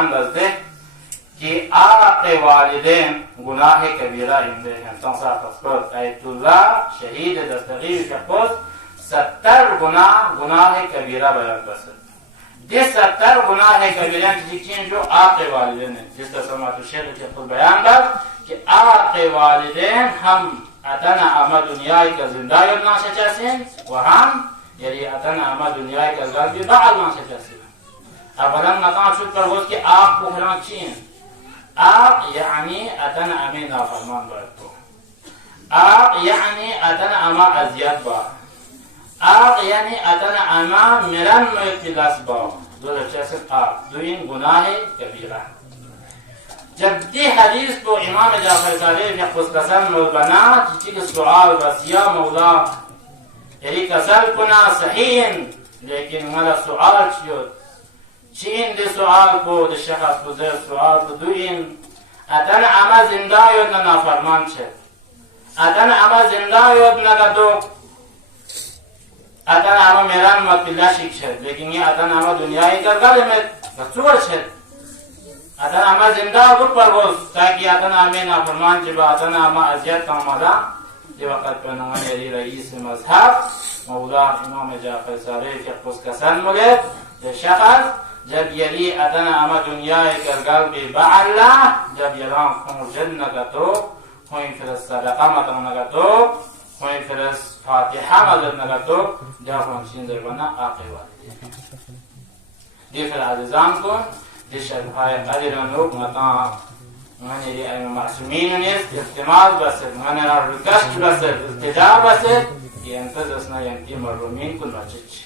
नजदीक कि आक वालिदैन गुनाह कबीरा इंदे हैं तंसा फस्कोत आयतुल्लाह शहीद दस्तगीर शख्स 70 गुनाह कबीरा बयान कर जिस 70 गुनाह कबीरा की चीज जो आक वालिदैन है जिस तरह समातु शेख के खुद बयान कर कि आक वालिदैन हम अतना आमा दुनिया का जिंदा योजना से चाहते व हम यानी अतना आमा दुनिया का गलबी बाल ना से चाहते अवलन नका शुक्र पर वो कि आप पुखरा चीन आप यानी अतन अमी नाफरमान बरतो आप यानी अतन अमा अजियत बा आप यानी अतन अमा मिलन में इख्तिलास बा दो जैसे आप दुइन गुनाह कबीरा जब ये हदीस को इमाम जाफर सालेह ने खुशकसन मौलाना किसी के सवाल वसिया मौला यही कसल कुना सही लेकिन हमारा सवाल छियो चीन दे सवाल को दे शख्स को दे सवाल को दुइन अतन अमा जिंदा योजना नाफरमान छे अतन अमा जिंदा योजना का तो अतन अमा मेरान मतिला शिक छे लेकिन ये अतन अमा दुनिया ही कर गले में बचुर छे अतन अमा जिंदा को पर वो ताकि अतन अमे नाफरमान छे अतन अमा अजियत का मदा जे वक्त पे नवाने रईस मजहब मौला इमाम जाफर सालेह के खुशकसन मुले ये शख्स जब यली अदना अमा दुनिया करगल बे बाला जब यलाम खून जन्न का तो कोई फिर सदका मत नगा तो कोई फिर फातिहा मत नगा तो जब हम सिंदर बना आके वाले दी फिर आज़ान को दिशा भाई कदर लोग मता माने ये मासूमीन ने इस्तेमाल बस माने रिक्वेस्ट बस इल्तिजा बस ये अंतज़ असना यंती मरूमीन कुल मचच